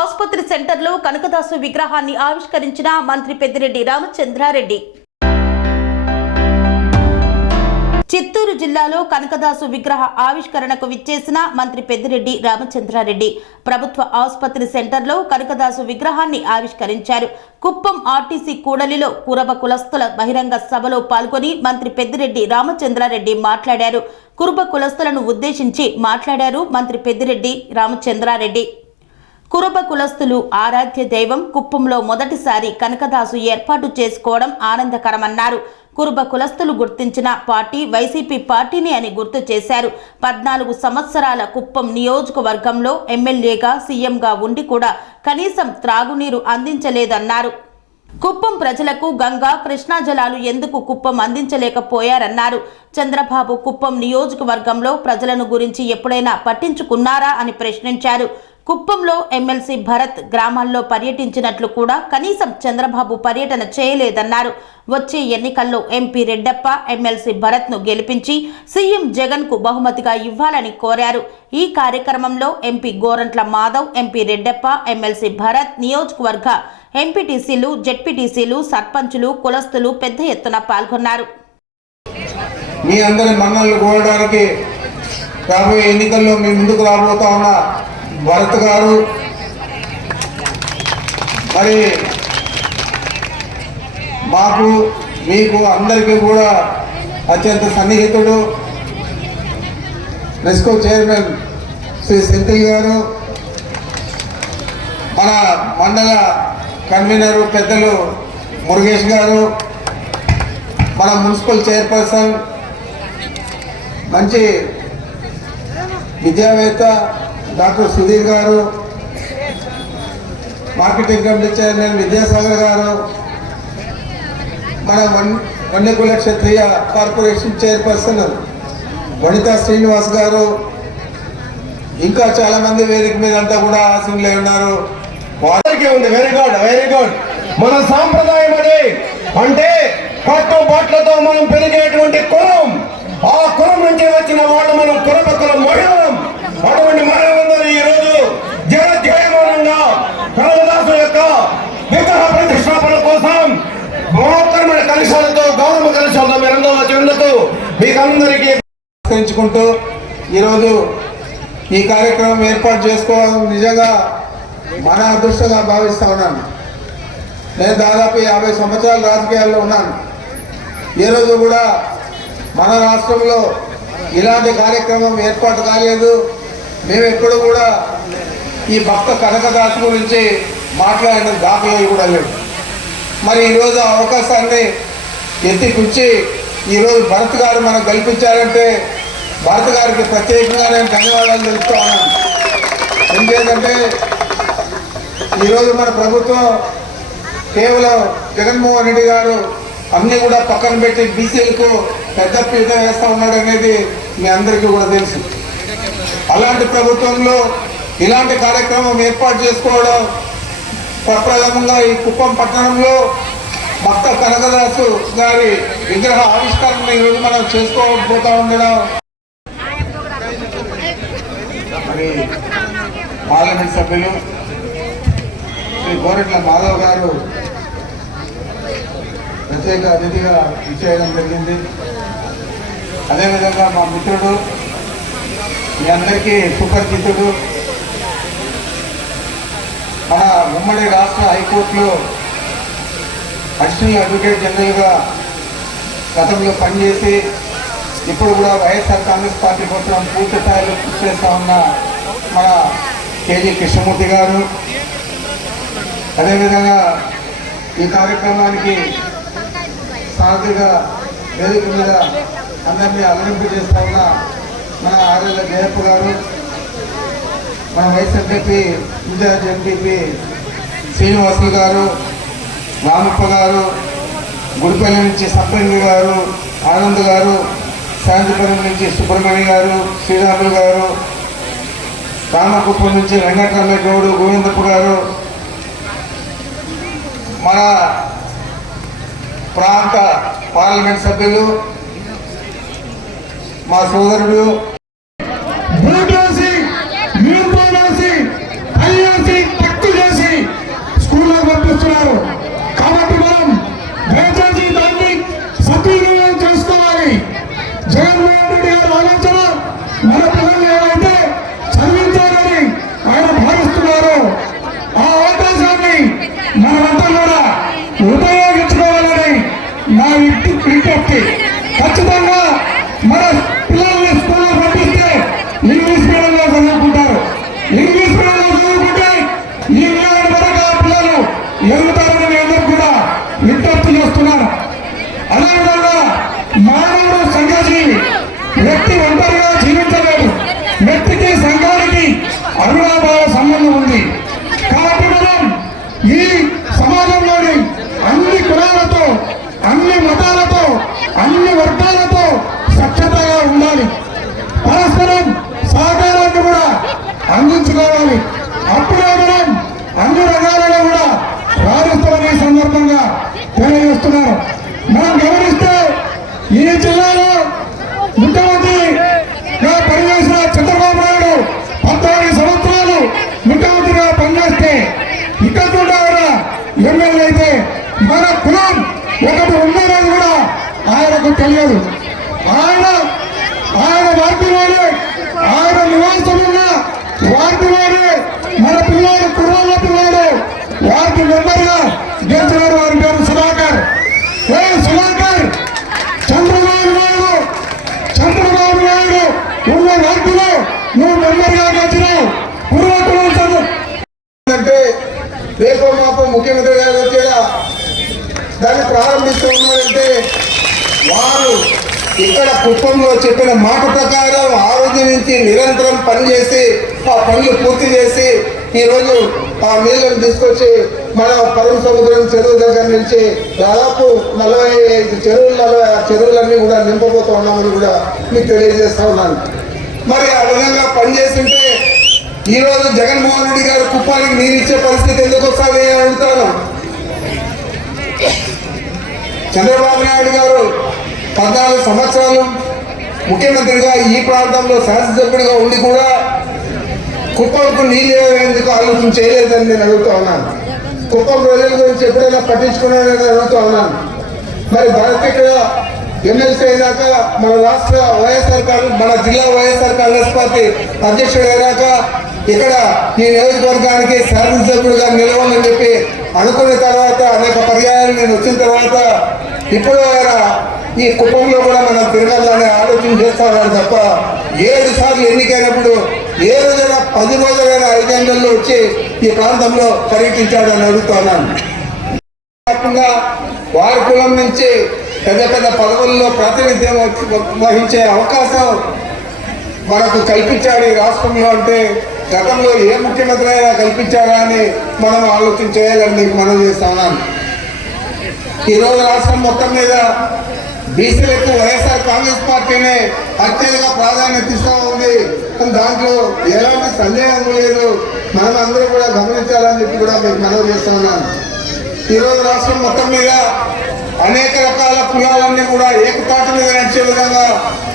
ఆసుపత్రి సెంటర్లో కనకదాసు విగ్రహాన్ని ఆవిష్కరించిన మంత్రి పెద్దిరెడ్డి రామచంద్రారెడ్డి. చిత్తూరు జిల్లాలో కనకదాసు విగ్రహ ఆవిష్కరణకు విచ్చేసిన మంత్రి పెద్దిరెడ్డి రామచంద్రారెడ్డి ప్రభుత్వ ఆసుపత్రి సెంటర్లో కనకదాసు విగ్రహాన్ని ఆవిష్కరించారు. కుప్పం ఆర్టీసీ కూడలిలో కురబ కులస్తుల బహిరంగ సభలో పాల్గొని మంత్రి పెద్దిరెడ్డి రామచంద్రారెడ్డి మాట్లాడారు. కురబ కులస్తులను ఉద్దేశించి మాట్లాడారు మంత్రి పెద్దిరెడ్డి రామచంద్రారెడ్డి. కురబ కులస్తులు ఆరాధ్య దైవం. కుప్పంలో మొదటిసారి కనకదాసు ఏర్పాటు చేసుకోవడం ఆనందకరమన్నారు. కురబ కులస్తులు గుర్తించిన పార్టీ వైసీపీ పార్టీని అని గుర్తు చేశారు. 14 సంవత్సరాల కుప్పం నియోజకవర్గంలో ఎమ్మెల్యేగా సీఎంగా ఉండి కూడా కనీసం త్రాగునీరు అందించలేదన్నారు. కుప్పం ప్రజలకు గంగా కృష్ణా జలాలు ఎందుకు కుప్పం అందించలేకపోయారన్నారు. చంద్రబాబు కుప్పం నియోజకవర్గంలో ప్రజలను గురించి ఎప్పుడైనా పట్టించుకున్నారా అని ప్రశ్నించారు. కుప్పంలో ఎమ్మెల్సీ భరత్ గ్రామాల్లో పర్యటించినట్లు కూడా కనీసం చంద్రబాబు పర్యటన చేయలేదన్నారు. వచ్చే ఎన్నికల్లో ఎంపీ రెడ్డప్ప ఎమ్మెల్సీ భరత్ ను గెలిపించి సీఎం జగన్ కు బహుమతిగా ఇవ్వాలని కోరారు. ఈ కార్యక్రమంలో MP Gorantla Madhav, MP Reddappa, MLC Bharat, నియోజకవర్గ ఎంపీటీసీలు, జెడ్పీటీసీలు, సర్పంచులు, కులస్తులు పెద్ద ఎత్తున పాల్గొన్నారు. మీ అందరి మన్ననలు కోరడానికి రాబోయే ఎన్నికల్లో మీ ముందుకు రాబోతా ఉన్న భరత్ గారు, మరి మాకు మీకు అందరికీ కూడా అత్యంత సన్నిహితుడు రెస్కో చైర్మన్ శ్రీ సెంథిల్ గారు, మన మండల కన్వీనరు పెద్దలు మురుగేష్ గారు, మన మున్సిపల్ చైర్పర్సన్ మంచి విద్యావేత్త డాక్టర్ సుధీర్ గారు, మార్కెటింగ్ కమిటీ చైర్మన్ విద్యాసాగర్ గారు, మన వన్యకుల క్షత్రియ కార్పొరేషన్ చైర్పర్సన్ వనితా శ్రీనివాస్ గారు, ఇంకా చాలా మంది వేదిక మీద అంతా కూడా ఆశీనులే ఉన్నారు. వారికి ఉంది. Very good, very good. మన సాంప్రదాయం అది అంటే కట్టుబాట్లతో మనం పెరిగేటువంటి కులం. ఆ కులం నుంచి వచ్చిన వాళ్ళు మనం కులప కులం మహిళం. అటువంటి మహిళలందరూ ఈ రోజు జయమానంగా కనకదాసు యొక్క విగ్రహ ప్రతిష్టాపన కోసం మహోత్తరమైన కలశాలతో గౌరవ కలశాలతో మీరందరూ వచ్చేందుకు మీకు అందరికీ నమస్కరించుకుంటూ ఈరోజు ఈ కార్యక్రమం ఏర్పాటు చేసుకోవడం నిజంగా మన అదృష్టంగా భావిస్తా ఉన్నాను. నేను దాదాపు 50 సంవత్సరాల రాజకీయాల్లో ఉన్నాను. ఏ రోజు కూడా మన రాష్ట్రంలో ఇలాంటి కార్యక్రమం ఏర్పాటు కాలేదు. మేము ఎప్పుడు కూడా ఈ భక్త కనకదాసు గురించి మాట్లాడిన దాఖలు కూడా లేవు. మరి ఈరోజు అవకాశాన్ని ఎత్తిపుచ్చి ఈరోజు భరత్ గారు మనకు కల్పించారంటే భరత్ గారికి ప్రత్యేకంగా నేను ధన్యవాదాలు తెలుపుతా ఉన్నాను. ఎందుకంటే ఈరోజు మన ప్రభుత్వం కేవలం జగన్మోహన్ రెడ్డి గారు అన్నీ కూడా పక్కన పెట్టి బీసీలకు పెద్ద పీట వేస్తూ ఉన్నాడు అనేది మీ అందరికీ కూడా తెలుసు. అలాంటి ప్రభుత్వంలో ఇలాంటి కార్యక్రమం ఏర్పాటు చేసుకోవడం ప్రప్రథమంగా ఈ కుప్పం పట్టణంలో భక్త కనకదాసు గారి విగ్రహ ఆవిష్కరణ ఈరోజు మనం చేసుకోకపోతా ఉండడం. మరి పార్లమెంట్ సభ్యులు శ్రీ గోరెట్ల మాధవ్ గారు ప్రత్యేక అతిథిగా ఇచ్చేయడం జరిగింది. అదేవిధంగా మా మిత్రుడు, మీ అందరికీ సుపరిచితుడు, మన ఉమ్మడి రాష్ట్ర హైకోర్టులో అడిషనల్ అడ్వకేట్ జనరల్గా గతంలో పనిచేసి ఇప్పుడు కూడా వైఎస్ఆర్ కాంగ్రెస్ పార్టీ కోసం పూర్తి స్థాయిలో కృషి చేస్తూ ఉన్న మన కేజీ కృష్ణమూర్తి గారు, అదేవిధంగా ఈ కార్యక్రమానికి సారథిగా వేదిక మీద అందరినీ అలరింపు చేస్తూ ఉన్న మన ఆర్ఎల్ జయప్ప గారు, మన వైఎస్ఆర్సీపీ ఇన్ఛార్జ్ ఎంపీపీ శ్రీనివాసులు గారు, రామప్ప గారు, గుడిపల్లి నుంచి సప్రంగి గారు, ఆనంద్ గారు, శాంతిపురం నుంచి సుబ్రహ్మణ్య గారు, శ్రీరాములు గారు, రామకుప్పం నుంచి వెంకటరమ్మ గౌడు, గోవిందప్ప గారు, మన ప్రాంత పార్లమెంట్ సభ్యులు మా సోదరుడు కళ్యాణ్ సింగ్ అందించుకోవాలి. అప్పుడే మనం అన్ని రంగాలలో కూడా రాణిస్తామని సందర్భంగా తెలియజేస్తున్నారు. మనం గమనిస్తే ఈ జిల్లాలో ముఖ్యమంత్రిగా పనిచేసిన చంద్రబాబు నాయుడు 14 సంవత్సరాలు ముఖ్యమంత్రిగా పనిచేస్తే ఇక్కడ కూడా ఎమ్మెల్యే అయితే మన కులం ఒకటి ఉందనేది కూడా ఆయనకు తెలియదు. ఆయన వార్డులోనే ఆయన నివాసం ఉన్న వార్డులోనే మన పిల్లలు కుర్రాళ్ళ పిల్లలు వార్డు మెంబర్గా గెలిచినారు. వారి పేరు సుధాకర్. సుధాకర్ చంద్రబాబు నాయుడు ఉన్న వార్డులో నువ్వు మెంబర్గా గెలిచినావు. అంటే రేపు మాకు ముఖ్యమంత్రి గారు వచ్చేలా దాన్ని ప్రారంభిస్తూ ఉన్నారంటే వారు ఇక్కడ కుప్పంలో చెప్పిన మాట ప్రకారం ఆ రోజు నుంచి నిరంతరం పనిచేసి ఆ పనులు పూర్తి చేసి ఈరోజు ఆ నీళ్ళను తీసుకొచ్చి మన పరమ సముద్రం చెరువు దగ్గర నుంచి దాదాపు 45 చెరువులన్నీ కూడా నింపబోతూ ఉన్నామని కూడా మీకు తెలియజేస్తా ఉన్నాను. మరి ఆ విధంగా పనిచేస్తుంటే ఈరోజు జగన్మోహన్ రెడ్డి గారు కుప్పానికి నీరు ఇచ్చే పరిస్థితి ఎందుకు వస్తుంది అని అడుగుతాను. చంద్రబాబు నాయుడు గారు 14 సంవత్సరాలు ముఖ్యమంత్రిగా ఈ ప్రాంతంలో శాసనసభ్యుడిగా ఉండి కూడా కుప్పంకు నీళ్ళు ఎందుకు ఆలోచన చేయలేదని నేను అడుగుతా ఉన్నాను. కుప్పం ప్రజల గురించి ఎప్పుడైనా పట్టించుకున్నానని అడుగుతా ఉన్నాను. మరి భారత్ ఇక్కడ ఎమ్మెల్సీ అయినాక మన రాష్ట్ర మన జిల్లా వైఎస్ఆర్ కాంగ్రెస్ పార్టీ అధ్యక్షుడు అయినాక ఇక్కడ ఈ నియోజకవర్గానికి శాసనసభ్యుడిగా నిలవాలని చెప్పి అనుకున్న తర్వాత అనేక పర్యాయాలు నేను వచ్చిన తర్వాత ఇప్పుడు ఆయన ఈ కుటుంబంలో కూడా మనం తిరగాలని ఆలోచన చేస్తామని తప్ప 7 సార్లు ఎన్నికైనప్పుడు ఏ రోజైనా 10 రోజులైనా 5 నెలల్లో వచ్చి ఈ ప్రాంతంలో పర్యటించాడని అడుగుతున్నాను. కాకుండా వారి కులం నుంచి పెద్ద పెద్ద పదవుల్లో ప్రాతినిధ్యం వహించే అవకాశం మనకు కల్పించాడు ఈ రాష్ట్రంలో. అంటే గతంలో ఏ ముఖ్యమంత్రి అయినా కల్పించారా అని మనం ఆలోచన చేయాలని మనం చేస్తున్నాను. ఈరోజు రాష్ట్రం మొత్తం మీద బీసీలకు వైఎస్ఆర్ కాంగ్రెస్ పార్టీనే అత్యధిక ప్రాధాన్యత ఇస్తూ ఉంది. దాంట్లో ఎలాంటి సందేహం లేదు. మనం అందరూ కూడా గమనించాలని చెప్పి కూడా మీకు మనవి చేస్తున్నాను. ఈరోజు రాష్ట్రం మొత్తం మీద అనేక రకాల కులాలన్నీ కూడా ఏకతాటి మీద నడిచే విధంగా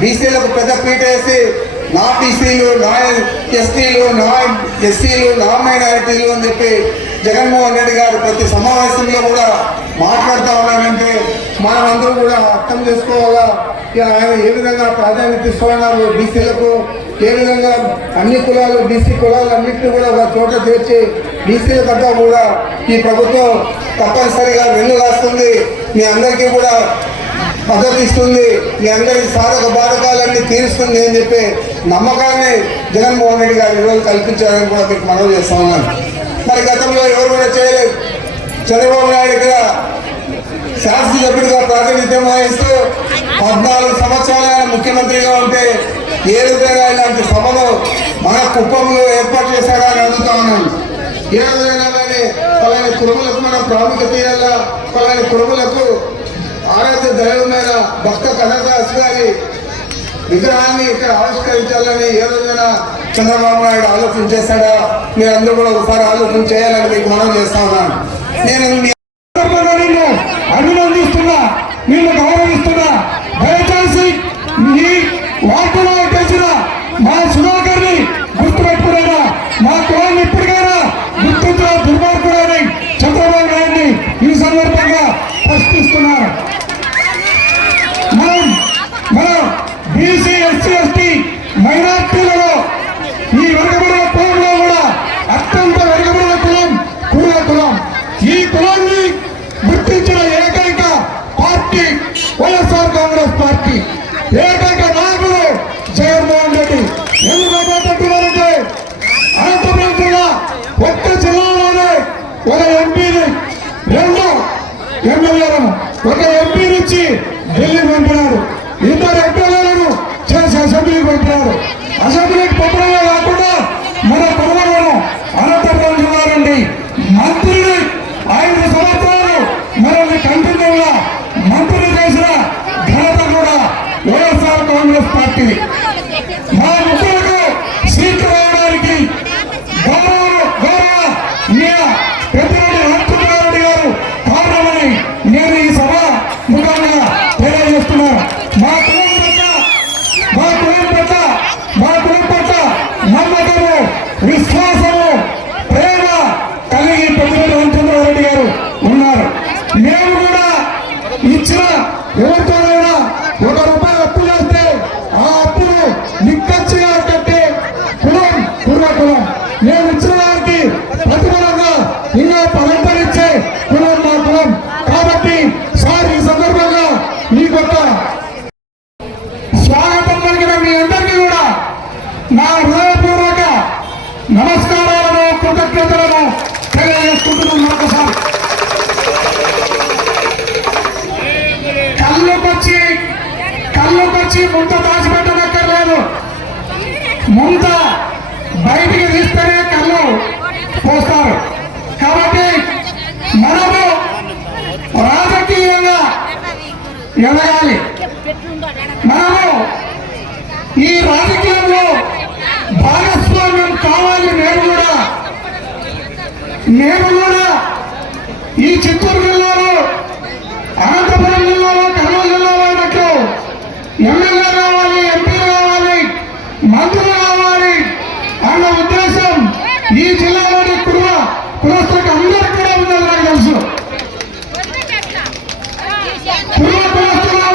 బీసీలకు పెద్ద పీట వేసి నా బీసీలు, నా ఎస్టీలు, నా ఎస్సీలు, నా మైనారిటీలు అని చెప్పి జగన్మోహన్ రెడ్డి గారు ప్రతి సమావేశంలో కూడా మాట్లాడుతూ ఉన్నారంటే మనం అందరూ కూడా అర్థం చేసుకోవాలా ఆయన ఏ విధంగా ప్రాధాన్యత ఇస్తున్నారు బీసీలకు, ఏ విధంగా అన్ని కులాలు బీసీ కులాలు అన్నింటినీ కూడా ఒక చోట చేర్చి బీసీలకంతా కూడా ఈ ప్రభుత్వం తప్పనిసరిగా వెన్ను రాస్తుంది. మీ అందరికీ కూడా మద్దతు ఇస్తుంది, మీ అందరి సాధక బాధకాలన్నీ తీరుస్తుంది అని చెప్పి నమ్మకాన్ని జగన్మోహన్ రెడ్డి గారు ఈరోజు కల్పించారని కూడా మీకు మనవి చేస్తా ఉన్నాను. మరి గతంలో ఎవరు కూడా చేయలేదు. చంద్రబాబు నాయుడు ఇక్కడ శాసనసభ్యుడిగా ప్రాతినిధ్యం వహిస్తూ 14 సంవత్సరాలు ఆయన ముఖ్యమంత్రిగా ఉంటే ఏ రోజైనా ఇలాంటి సభను మన కుప్పంలో ఏర్పాటు చేశాడా అని అడుగుతా ఉన్నాను. ఏ రోజైనా కానీ పలాని కురుములకు మనం ప్రాముఖ్యత ఇవ్వాలా, పలాని కురుములకు ఆరాధ్య దైవమైన భక్త కనకదాస్ గారి విగ్రహాన్ని ఇక్కడ ఆవిష్కరించాలని ఏ రోజైనా చంద్రబాబు నాయుడు ఆలోచన చేశాడా? మీరందరూ కూడా ఒకసారి ఆలోచన చేయాలని మీకు మనం చేస్తా ఉన్నాను. నేను అభినందిస్తున్నా, నిన్ను గౌరవిస్తున్నా. దయచేసి ఈ వార్తలో చేసిన మా సుధాకర్ని గుర్తుపెట్టుకున్నారా? మా కులాన్ని ఇప్పటికైనా గుర్తించిన దుర్మార్గుడని చంద్రబాబు నాయుడిని ఈ సందర్భంగా ప్రశ్నిస్తున్నారు. మనం బీసీ, ఎస్సీ, ఎస్టీ మైనార్టీలలో ఈ వెనుకబడిన కులంలో కూడా అత్యంత వెనుకబడిన కులం కుర్ర కులం. ఈ కులాన్ని గుర్తించిన ఏకైక పార్టీ వైఎస్ఆర్ కాంగ్రెస్ పార్టీ, ఏకైక నాయకుడు జగన్మోహన్ రెడ్డి. ఎందుకంటే అనంతపురం జిల్లా ఒక్క జిల్లాలోనే ఒక ఎంపీని, 2 ఎమ్మెల్యేలను, ఒక ఎంపీ నుంచి ఢిల్లీ పంపినాడు, 2 ఎమ్మెల్యేలను చేసి అసెంబ్లీకి పంపినాడు. అసెంబ్లీకి పంపడమే కాకుండా మన పొరుగులను అనంతపురం జిల్లా నుండి మంత్రిని 5 సంవత్సరాలు మనల్ని కంటిన్యూగా మంత్రిని చేసిన ఘనత కూడా వైఎస్ఆర్ కాంగ్రెస్ పార్టీది. మా ముఖ్యులకు సీట్లు రావడానికి నేను ఇచ్చిన వారికి ప్రతిఫలంగా ఇంకా పరంపరించే కులం మా కులం. కాబట్టి సార్ ఈ సందర్భంగా మీకు ఒక స్వాగతం పలికిన మీ అందరికీ కూడా నా హృదయపూర్వక నమస్కారాలను కృతజ్ఞతలను తెలియజేసుకుంటున్నాను. మరొకసారి కళ్ళుకొచ్చి ముంత దాచిపెట్టనక్కర్లేదు. ముంత బయటికి తీస్తేనే కళ్ళు పోస్తారు. కాబట్టి మనము రాజకీయంగా ఎదగాలి. మనము ఈ రాజకీయంలో భాగస్వామ్యం కావాలి. నేను కూడా ఈ చిత్తూరు జిల్లాలో, అనంతపురం జిల్లాలో, కర్నూలు జిల్లాలో అయినట్లు ఎమ్మెల్యే కావాలి, ఎంపీలు కావాలి, మంత్రులు కావాలి అన్న ఉద్దేశం ఈ జిల్లాలోని కులస్తులకు అందరికీ కూడా ఉందని నాకు తెలుసు. కులస్తులు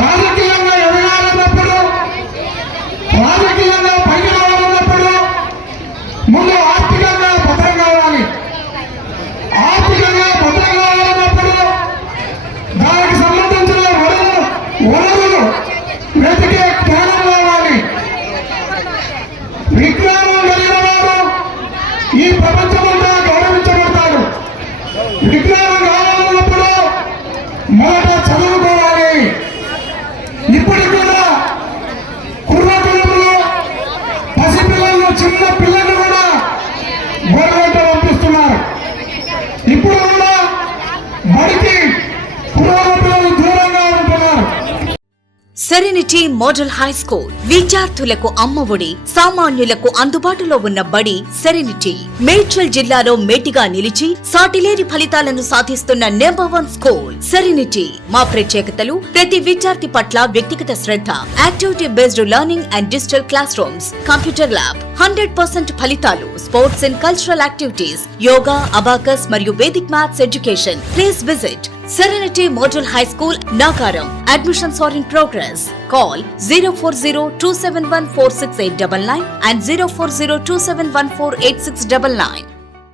రాజకీయంగా ఎదగాలన్నప్పుడు, రాజకీయంగా పైకి రావాలన్నప్పుడు ముందు ఆర్థికంగా భద్రం కావాలి. ఆర్థికంగా భద్రం కావాలన్నప్పుడు దానికి సంబంధించిన వనరులు వెతికే జ్ఞానం కావాలి. విజ్ఞానం కలిగిన వారు ఈ ప్రపంచమంతా గౌరవించబడతారు. విజ్ఞానం కావాలన్నప్పుడు మొదట చదువుకోవాలి. ఇప్పుడు కూడా కుర్రపిల్లలు, పసిపిల్లలు, చిన్న పిల్లలు కూడా గవర్నమెంట్ పంపిస్తున్నారు. ఇప్పుడు కూడా బడికి కుర్రపిల్లలు దూరంగా ఉంటున్నారు. సెరెనిటీ మోడల్ హై స్కూల్ విద్యార్థులకు అమ్మఒడి, సామాన్యులకు అందుబాటులో ఉన్న బడి సెరెనిటీ. మేడ్చల్ జిల్లాలో మేటిగా నిలిచి సాటిలేని ఫలితాలను సాధిస్తున్న #1 స్కూల్ సెరెనిటీ. మా ప్రత్యేకతలు: ప్రతి విద్యార్థి పట్ల వ్యక్తిగత శ్రద్ధ, activity based learning and digital classrooms, computer lab, 100% ఫలితాలు, sports and cultural activities, yoga, abacus మరియు Vedic maths education. Please visit Serenity Model High School, Nagaram. Admissions are in progress. Call 040-271-46899 and 040-271-48699.